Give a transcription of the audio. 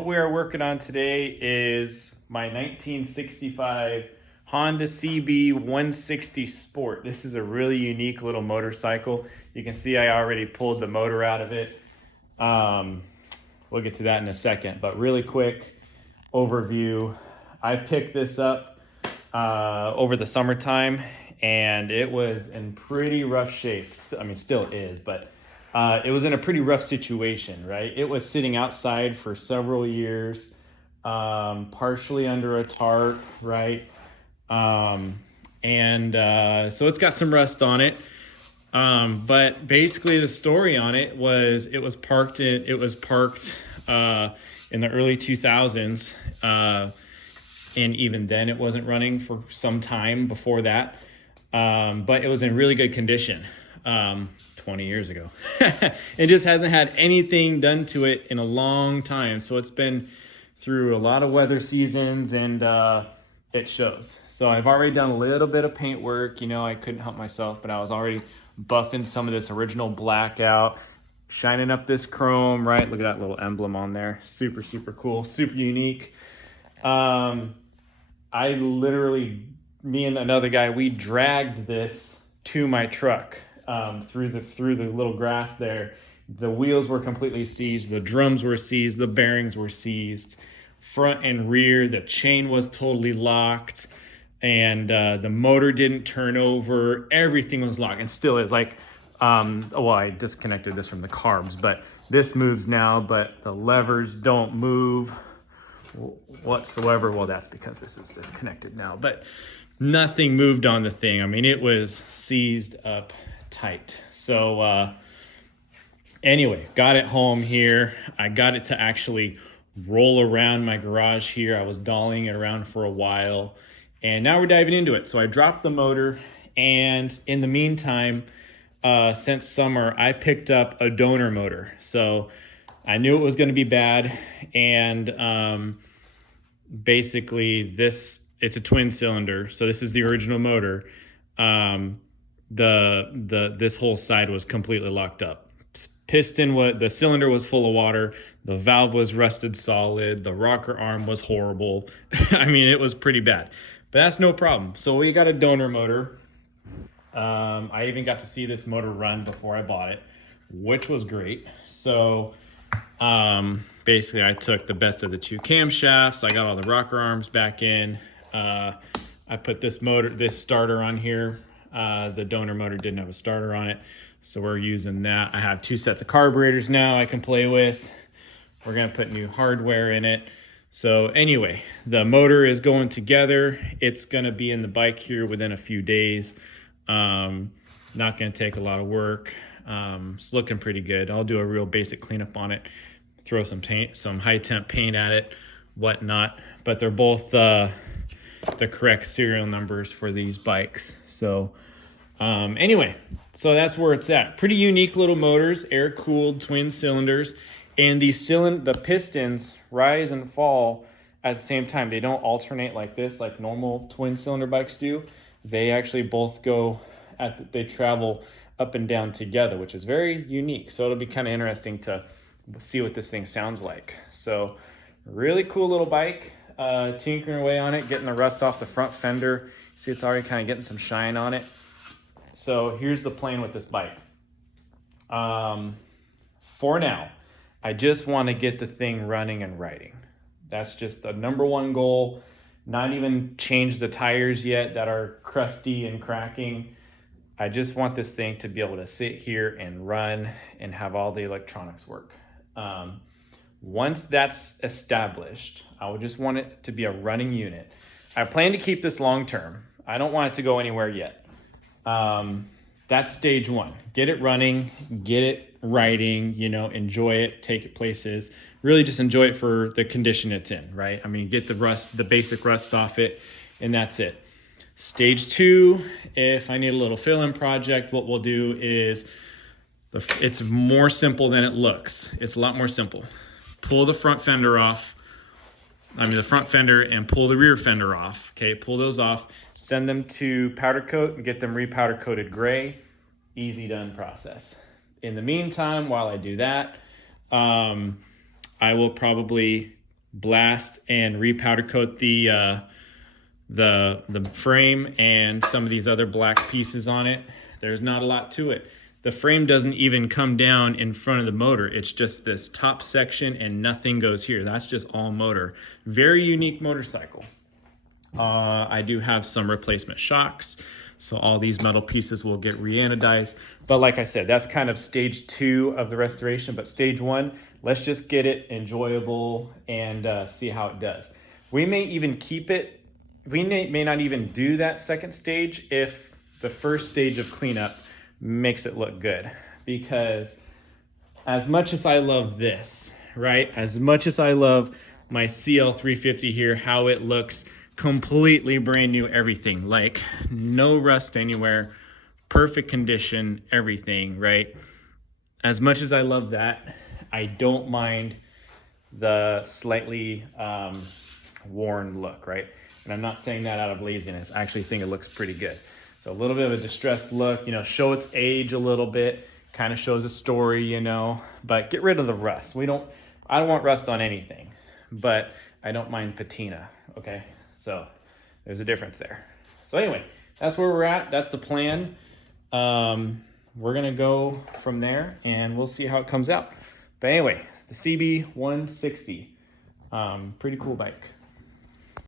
What we are working on today is my 1965 Honda CB160 Sport. This is a really unique little motorcycle. You can see I already pulled the motor out of it. We'll get to that in a second, but really quick overview. I picked this up over the summertime and it was in pretty rough shape. I mean, still is, but it was in a pretty rough situation, right? It was sitting outside for several years, partially under a tarp, right? So it's got some rust on it. But basically the story on it was it was parked in the early 2000s. And even then it wasn't running for some time before that. But it was in really good condition. 20 years ago. It just hasn't had anything done to it in a long time. So it's been through a lot of weather seasons and it shows. So I've already done a little bit of paint work. You know, I couldn't help myself, but I was already buffing some of this original black out, shining up this chrome, right? Look at that little emblem on there. Super, super cool, super unique. I literally, me and another guy, we dragged this to my truck. Through the little grass there. The wheels were completely seized, the drums were seized, the bearings were seized, front and rear, the chain was totally locked, and the motor didn't turn over. Everything was locked and still is. Like, well, I disconnected this from the carbs, but this moves now, but the levers don't move whatsoever. Well, that's because this is disconnected now, but nothing moved on the thing. I mean, it was seized up tight. So anyway, got it home here. I got it to actually roll around my garage here. I was dollying it around for a while, and now we're diving into it. So I dropped the motor, and in the meantime, since summer, I picked up a donor motor. So I knew it was going to be bad, and basically it's a twin cylinder. So this is the original motor. This whole side was completely locked up. The cylinder was full of water. The valve was rusted solid. The rocker arm was horrible. I mean, it was pretty bad, but that's no problem. So we got a donor motor. I even got to see this motor run before I bought it, which was great. So basically I took the best of the two camshafts. I got all the rocker arms back in. I put this starter on here. The donor motor didn't have a starter on it, so we're using that. I have two sets of carburetors now I can play with. We're gonna put new hardware in it. So anyway, the motor is going together. It's gonna be in the bike here within a few days. Not gonna take a lot of work. It's looking pretty good. I'll do a real basic cleanup on it, throw some high temp paint at it, whatnot. But they're both the correct serial numbers for these bikes. So anyway, so that's where it's at. Pretty unique little motors, air-cooled twin cylinders, and the pistons rise and fall at the same time. They don't alternate like this, like normal twin cylinder bikes do. They actually both they travel up and down together, which is very unique. So it'll be kind of interesting to see what this thing sounds like. So really cool little bike. Tinkering away on it, getting the rust off the front fender. See, it's already kind of getting some shine on it. So here's the plan with this bike. For now, I just want to get the thing running and riding. That's just the number one goal. Not even change the tires yet that are crusty and cracking. I just want this thing to be able to sit here and run and have all the electronics work. Once that's established, I would just want it to be a running unit. I plan to keep this long term. I don't want it to go anywhere yet. That's stage one. Get it running, get it riding, enjoy it, take it places. Really just enjoy it for the condition it's in, right? I mean, get the basic rust off it, and that's it. Stage two, if I need a little fill-in project, what we'll do is, it's more simple than it looks. It's a lot more simple. Pull the front fender off. The front fender and pull the rear fender off. Okay, pull those off. Send them to powder coat and get them repowder coated gray. Easy done process. In the meantime, while I do that, I will probably blast and repowder coat the frame and some of these other black pieces on it. There's not a lot to it. The frame doesn't even come down in front of the motor. It's just this top section and nothing goes here. That's just all motor. Very unique motorcycle. I do have some replacement shocks, so all these metal pieces will get re-anodized. But like I said, that's kind of stage 2 of the restoration. But stage 1, let's just get it enjoyable and see how it does. We may even keep it. We may not even do that second stage if the first stage of cleanup makes it look good. Because as much as I love this, right? As much as I love my CL350 here, how it looks completely brand new, everything, like no rust anywhere, perfect condition, everything, right? As much as I love that, I don't mind the slightly worn look, right? And I'm not saying that out of laziness. I actually think it looks pretty good. So a little bit of a distressed look, you know, show its age a little bit, kind of shows a story, you know, but get rid of the rust. I don't want rust on anything, but I don't mind patina, okay? So there's a difference there. So anyway, that's where we're at. That's the plan. We're gonna go from there and we'll see how it comes out. But anyway, the CB160, pretty cool bike.